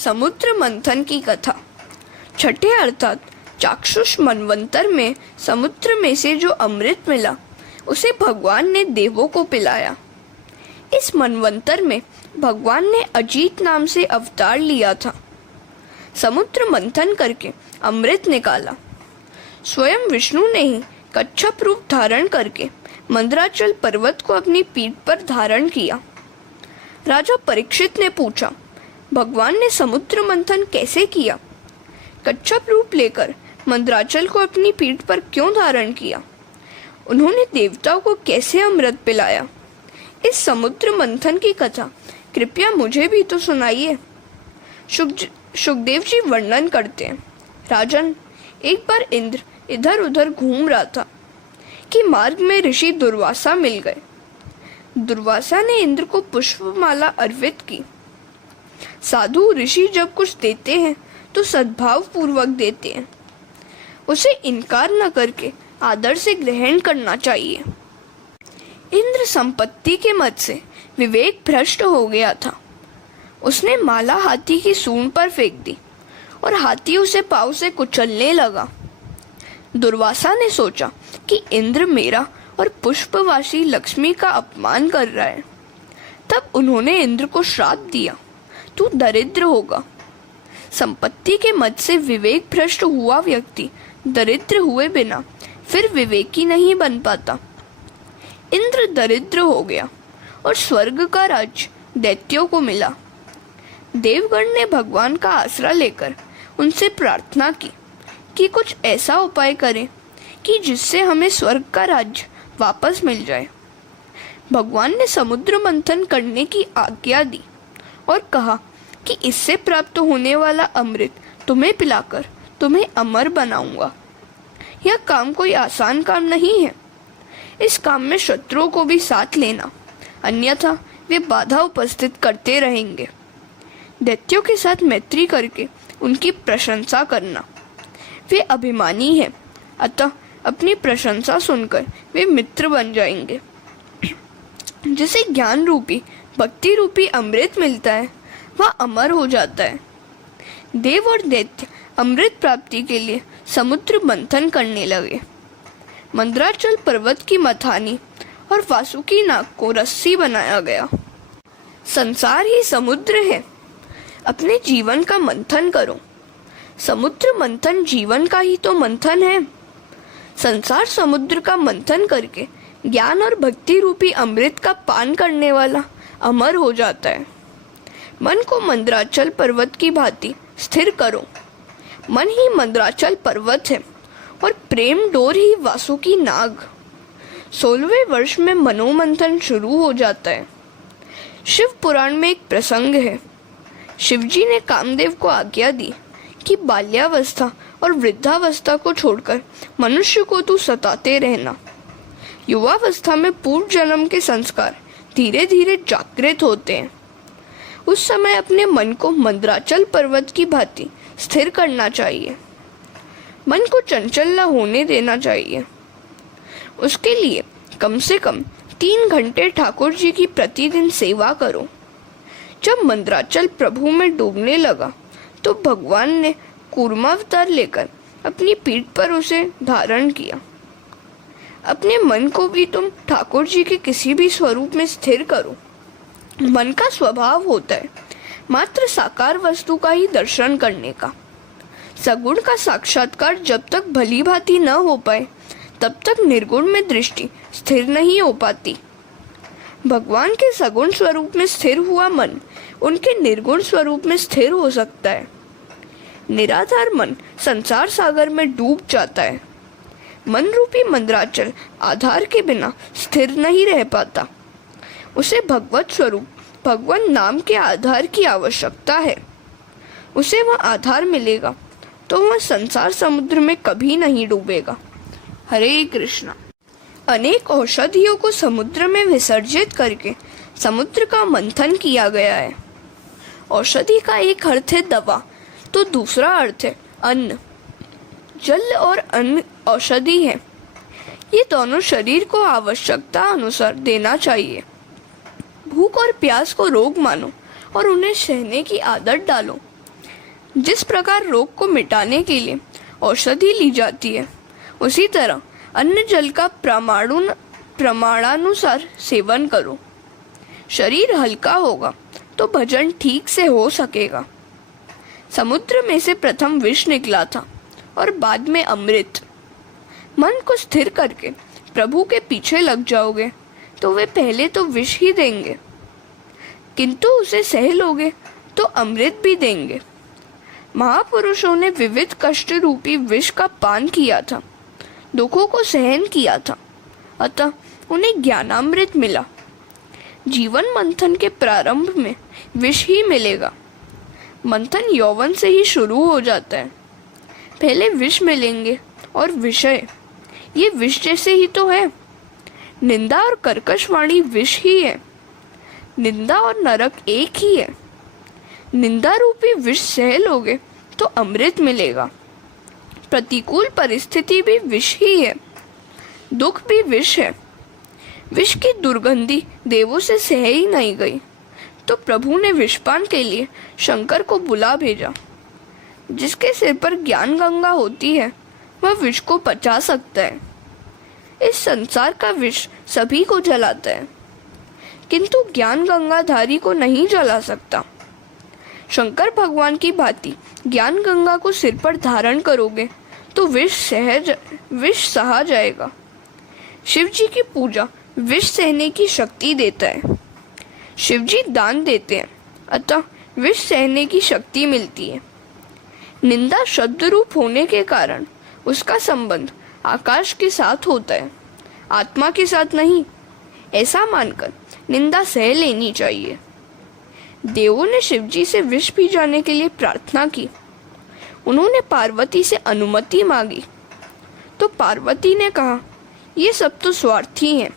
समुद्र मंथन की कथा। छठे अर्थात चाक्षुष मनवंतर में समुद्र में से जो अमृत मिला उसे भगवान ने देवों को पिलाया। इस मनवंतर में भगवान ने अजीत नाम से अवतार लिया था। समुद्र मंथन करके अमृत निकाला। स्वयं विष्णु ने ही कच्छप रूप धारण करके मंदराचल पर्वत को अपनी पीठ पर धारण किया। राजा परीक्षित ने पूछा, भगवान ने समुद्र मंथन कैसे किया? कच्छप रूप लेकर मंदराचल को अपनी पीठ पर क्यों धारण किया? उन्होंने देवताओं को कैसे अमृत पिलाया? इस समुद्र मंथन की कथा कृपया मुझे भी तो सुनाइए। सुखदेव जी वर्णन करते हैं, राजन, एक बार इंद्र इधर उधर घूम रहा था कि मार्ग में ऋषि दुर्वासा मिल गए। दुर्वासा ने इंद्र को पुष्पमाला अर्पित की। साधु ऋषि जब कुछ देते हैं तो सद्भाव पूर्वक देते हैं, उसे इनकार न करके आदर से ग्रहण करना चाहिए। इंद्र संपत्ति के मद से विवेक भ्रष्ट हो गया था। उसने माला हाथी की सूंड पर फेंक दी और हाथी उसे पांव से कुचलने लगा। दुर्वासा ने सोचा कि इंद्र मेरा और पुष्पवासी लक्ष्मी का अपमान कर रहा है। तब उन्होंने इंद्र को श्राप दिया, तू दरिद्र होगा। संपत्ति के मद से विवेक भ्रष्ट हुआ व्यक्ति दरिद्र हुए बिना फिर विवेकी नहीं बन पाता। इंद्र दरिद्र हो गया और स्वर्ग का राज्य दैत्यों को मिला। देवगण ने भगवान का आसरा लेकर उनसे प्रार्थना की कि कुछ ऐसा उपाय करें कि जिससे हमें स्वर्ग का राज्य वापस मिल जाए। भगवान ने समुद्र मंथन करने की आज्ञा दी और कहा कि इससे प्राप्त होने वाला अमृत तुम्हें पिलाकर तुम्हें अमर बनाऊंगा। यह काम कोई आसान काम नहीं है। इस काम में शत्रुओं को भी साथ लेना, अन्यथा वे बाधा उपस्थित करते रहेंगे। दैत्यों के साथ मैत्री करके उनकी प्रशंसा करना। वे अभिमानी हैं, अतः अपनी प्रशंसा सुनकर वे मित्र बन जाएंगे। जिसे ज्ञान रूपी भक्ति रूपी अमृत मिलता है वह अमर हो जाता है। देव और दैत्य अमृत प्राप्ति के लिए समुद्र मंथन करने लगे। मंदराचल पर्वत की मथानी और वासुकी नाग को रस्सी बनाया गया। संसार ही समुद्र है, अपने जीवन का मंथन करो। समुद्र मंथन जीवन का ही तो मंथन है। संसार समुद्र का मंथन करके ज्ञान और भक्ति रूपी अमृत का पान करने वाला अमर हो जाता है। मन को मंदराचल पर्वत की भांति स्थिर करो। मन ही मंदराचल पर्वत है और प्रेम डोर ही वासुकी नाग। 16वें वर्ष में मनोमंथन शुरू हो जाता है। शिव पुराण में एक प्रसंग है। शिवजी ने कामदेव को आज्ञा दी कि बाल्यावस्था और वृद्धावस्था को छोड़कर मनुष्य को तू सताते रहना। युवावस्था में पूर्व जन्म के संस्कार धीरे धीरे जागृत होते हैं। उस समय अपने मन को मंदराचल पर्वत की भांति स्थिर करना चाहिए। मन को चंचल न होने देना चाहिए। उसके लिए कम से कम 3 घंटे ठाकुर जी की प्रतिदिन सेवा करो। जब मंदराचल प्रभु में डूबने लगा तो भगवान ने कूर्मावतार लेकर अपनी पीठ पर उसे धारण किया। अपने मन को भी तुम ठाकुर जी के किसी भी स्वरूप में स्थिर करो। मन का स्वभाव होता है मात्र साकार वस्तु का ही दर्शन करने का। सगुण का साक्षात्कार जब तक भली भांति न हो पाए तब तक निर्गुण में दृष्टि स्थिर नहीं हो पाती। भगवान के सगुण स्वरूप में स्थिर हुआ मन उनके निर्गुण स्वरूप में स्थिर हो सकता है। निराधार मन संसार सागर में डूब जाता है। मन रूपी मंदराचल आधार के बिना स्थिर नहीं रह पाता। उसे भगवत स्वरूप भगवान नाम के आधार की आवश्यकता है। उसे वह आधार मिलेगा तो वह संसार समुद्र में कभी नहीं डूबेगा। हरे कृष्णा। अनेक औषधियों को समुद्र में विसर्जित करके समुद्र का मंथन किया गया है। औषधि का एक अर्थ है दवा तो दूसरा अर्थ है अन्न। जल और अन्न औषधि है। ये दोनों शरीर को आवश्यकता अनुसार देना चाहिए। भूख और प्यास को रोग मानो और उन्हें सहने की आदत डालो। जिस प्रकार रोग को मिटाने के लिए औषधि ली जाती है, उसी तरह अन्न जल का प्रमाणानुसार सेवन करो। शरीर हल्का होगा तो भजन ठीक से हो सकेगा। समुद्र में से प्रथम विष निकला था और बाद में अमृत। मन को स्थिर करके प्रभु के पीछे लग जाओगे तो वे पहले तो विष ही देंगे, किंतु उसे सह लोगे तो अमृत भी देंगे। महापुरुषों ने विविध कष्ट रूपी विष का पान किया था, दुखों को सहन किया था, अतः उन्हें ज्ञानामृत मिला। जीवन मंथन के प्रारंभ में विष ही मिलेगा। मंथन यौवन से ही शुरू हो जाता है। पहले विष मिलेंगे और विषय, ये विष जैसे ही तो है। निंदा और कर्कश वाणी विष ही है। निंदा और नरक एक ही है। निंदा रूपी विष सह लोगे तो अमृत मिलेगा। प्रतिकूल परिस्थिति भी विष ही है, दुख भी विष है। विष की दुर्गंधी देवों से सह ही नहीं गई तो प्रभु ने विषपान के लिए शंकर को बुला भेजा। जिसके सिर पर ज्ञान गंगा होती है वह विष को पचा सकता है। इस संसार का विष सभी को जलाता है, किंतु ज्ञान गंगाधारी को नहीं जला सकता। शंकर भगवान की भांति ज्ञान गंगा को सिर पर धारण करोगे तो विष सहा जाएगा। शिव जी की पूजा विष सहने की शक्ति देता है। शिव जी दान देते हैं, अतः विष सहने की शक्ति मिलती है। निंदा शब्द रूप होने के कारण उसका संबंध आकाश के साथ होता है, आत्मा के साथ नहीं। ऐसा मानकर निंदा सह लेनी चाहिए। देवों ने शिव जी से विष पी जाने के लिए प्रार्थना की। उन्होंने पार्वती से अनुमति मांगी तो पार्वती ने कहा, ये सब तो स्वार्थी हैं।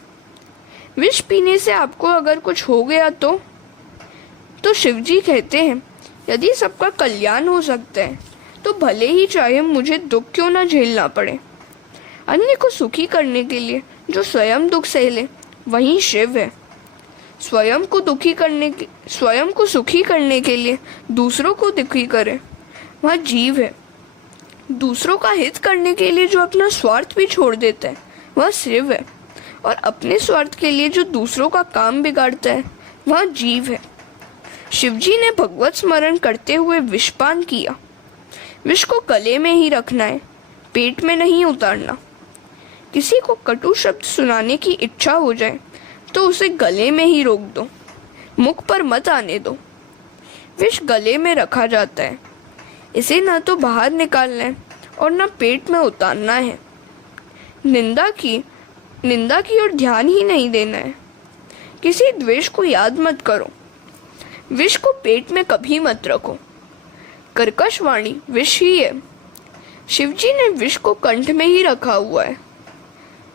विष पीने से आपको अगर कुछ हो गया तो शिव जी कहते हैं, यदि सबका कल्याण हो सकता है तो भले ही चाहे मुझे दुख क्यों न झेलना पड़े। अन्य को सुखी करने के लिए जो स्वयं दुख सह ले वही शिव है। स्वयं को सुखी करने के लिए दूसरों को दुखी करे वह जीव है। दूसरों का हित करने के लिए जो अपना स्वार्थ भी छोड़ देता है वह शिव है। और अपने स्वार्थ के लिए जो दूसरों का काम बिगाड़ता है वह जीव है। शिवजी ने भगवत स्मरण करते हुए विषपान किया। विष को गले में ही रखना है, पेट में नहीं उतारना। किसी को कटु शब्द सुनाने की इच्छा हो जाए तो उसे गले में ही रोक दो, मुख पर मत आने दो। विष गले में रखा जाता है, इसे न तो बाहर निकालना है और न पेट में उतारना है। निंदा की ओर ध्यान ही नहीं देना है। किसी द्वेष को याद मत करो। विष को पेट में कभी मत रखो। कर्कश वाणी विष ही है। शिवजी ने विष को कंठ में ही रखा हुआ है।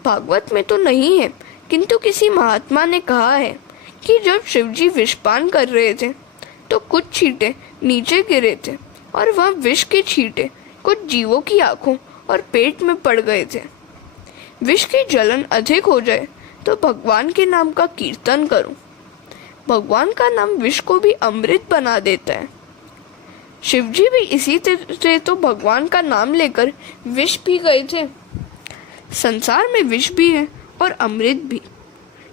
भागवत में तो नहीं है, किंतु किसी महात्मा ने कहा है कि जब शिवजी विषपान कर रहे थे तो कुछ छींटे नीचे गिरे थे और वह विष के छींटे कुछ जीवों की आंखों और पेट में पड़ गए थे। विष की जलन अधिक हो जाए तो भगवान के नाम का कीर्तन करो। भगवान का नाम विष को भी अमृत बना देता है। शिवजी भी इसी तरह तो भगवान का नाम लेकर विष पी गए थे। संसार में विष भी है और अमृत भी।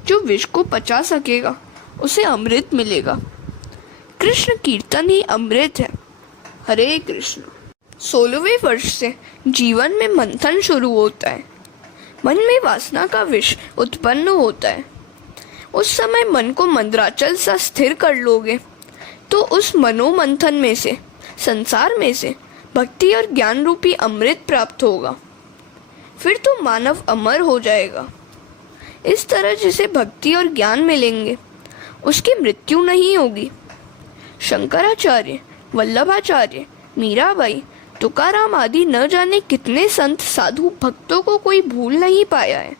जो विष को पचा सकेगा उसे अमृत मिलेगा। कृष्ण कीर्तन ही अमृत है। हरे कृष्ण। 16वें वर्ष से जीवन में मंथन शुरू होता है। मन में वासना का विष उत्पन्न होता है। उस समय मन को मंद्राचल सा स्थिर कर लोगे तो उस मनोमंथन में से, संसार में से भक्ति और ज्ञान रूपी अमृत प्राप्त होगा। फिर तो मानव अमर हो जाएगा। इस तरह जिसे भक्ति और ज्ञान मिलेंगे उसकी मृत्यु नहीं होगी। शंकराचार्य, वल्लभाचार्य, मीराबाई, तुकाराम आदि न जाने कितने संत साधु भक्तों को कोई भूल नहीं पाया है।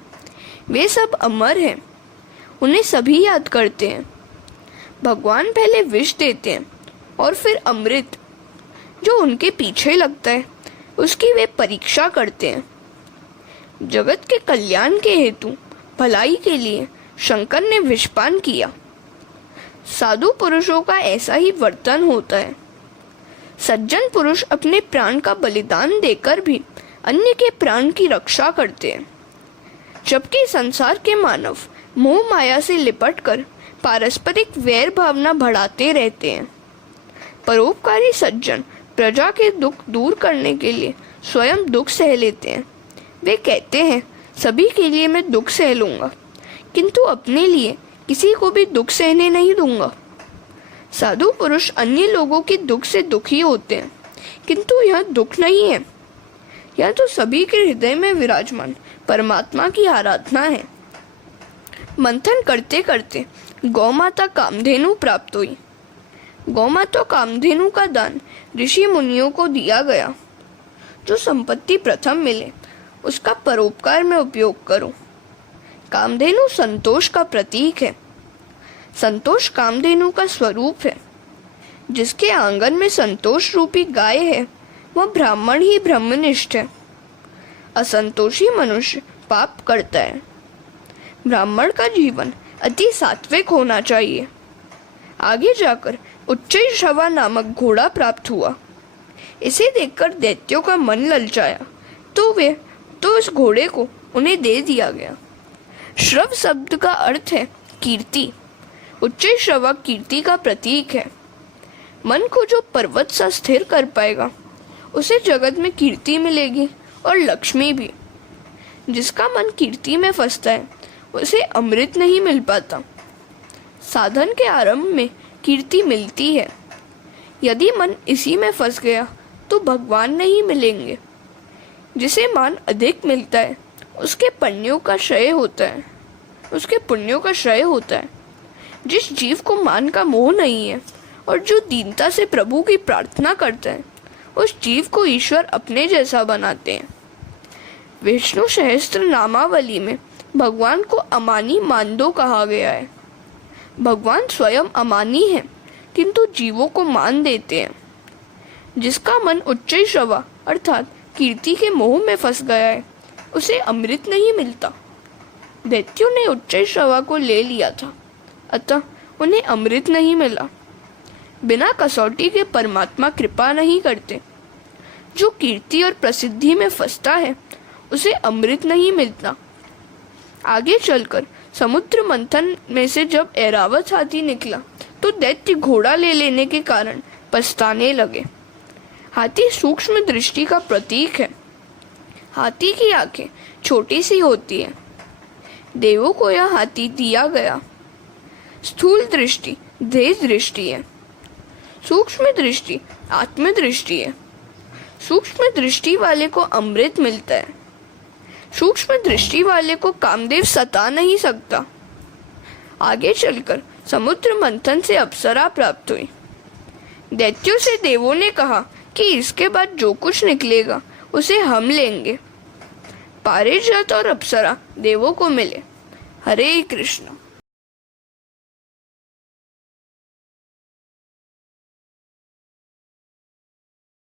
वे सब अमर हैं, उन्हें सभी याद करते हैं। भगवान पहले विष देते हैं और फिर अमृत। जो उनके पीछे लगता है उसकी वे परीक्षा करते हैं। जगत के कल्याण के हेतु, भलाई के लिए शंकर ने विषपान किया। साधु पुरुषों का ऐसा ही वर्तन होता है। सज्जन पुरुष अपने प्राण का बलिदान देकर भी अन्य के प्राण की रक्षा करते हैं, जबकि संसार के मानव मोह माया से लिपटकर पारस्परिक वैर भावना बढ़ाते रहते हैं। परोपकारी सज्जन प्रजा के दुख दूर करने के लिए स्वयं दुख सह लेते हैं। वे कहते हैं, सभी के लिए मैं दुख सह लूंगा, किंतु अपने लिए किसी को भी दुख सहने नहीं दूंगा। साधु पुरुष अन्य लोगों के दुख से दुखी होते हैं, किंतु यह दुख नहीं है, यह तो सभी के हृदय में विराजमान परमात्मा की आराधना है। मंथन करते करते गौ माता कामधेनु प्राप्त हुई। गौ माता कामधेनु का दान ऋषि मुनियों को दिया गया। जो संपत्ति प्रथम मिले उसका परोपकार में उपयोग करो। कामधेनु संतोष का प्रतीक है। संतोष कामधेनु का स्वरूप है। जिसके आंगन में संतोष रूपी गाय है वह ब्राह्मण ही ब्रह्मनिष्ठ है। असंतोषी मनुष्य पाप करता है। ब्राह्मण का जीवन अति सात्विक होना चाहिए। आगे जाकर उच्चैःश्रवा नामक घोड़ा प्राप्त हुआ। इसे देखकर दैत्यों का मन ललचाया तो उस घोड़े को उन्हें दे दिया गया। श्रव शब्द का अर्थ है कीर्ति। उच्चैःश्रवा कीर्ति का प्रतीक है। मन को जो पर्वत सा स्थिर कर पाएगा उसे जगत में कीर्ति मिलेगी और लक्ष्मी भी। जिसका मन कीर्ति में फंसता है उसे अमृत नहीं मिल पाता। साधन के आरंभ में कीर्ति मिलती है। यदि मन इसी में फंस गया तो भगवान नहीं मिलेंगे। जिसे मान अधिक मिलता है उसके पुण्यों का क्षय होता है। जिस जीव को मान का मोह नहीं है और जो दीनता से प्रभु की प्रार्थना करता है उस जीव को ईश्वर अपने जैसा बनाते हैं। विष्णु सहस्त्र नामावली में भगवान को अमानी मानदो कहा गया है। भगवान स्वयं अमानी है किंतु जीवों को मान देते हैं। जिसका मन उच्चैःश्रवा अर्थात कीर्ति के मोह में फंस गया है उसे अमृत नहीं मिलता। दैत्यों ने उच्चैःश्रवा को ले लिया था, अतः उन्हें अमृत नहीं मिला। बिना कसौटी के परमात्मा कृपा नहीं करते। जो कीर्ति और प्रसिद्धि में फंसता है उसे अमृत नहीं मिलता। आगे चलकर समुद्र मंथन में से जब ऐरावत हाथी निकला तो दैत्य घोड़ा ले लेने के कारण पछताने लगे। हाथी सूक्ष्म दृष्टि का प्रतीक है। हाथी की आंखें छोटी सी होती है। देवों को यह हाथी दिया गया। स्थूल दृष्टि देह दृष्टि है। सूक्ष्म दृष्टि आत्म दृष्टि है। सूक्ष्म दृष्टि वाले को अमृत मिलता है। सूक्ष्म दृष्टि वाले को कामदेव सता नहीं सकता। आगे चलकर समुद्र मंथन से अप्सरा प्राप्त हुई। दैत्यों से देवों ने कहा कि इसके बाद जो कुछ निकलेगा उसे हम लेंगे। पारिजात और अप्सरा देवों को मिले। हरे कृष्ण।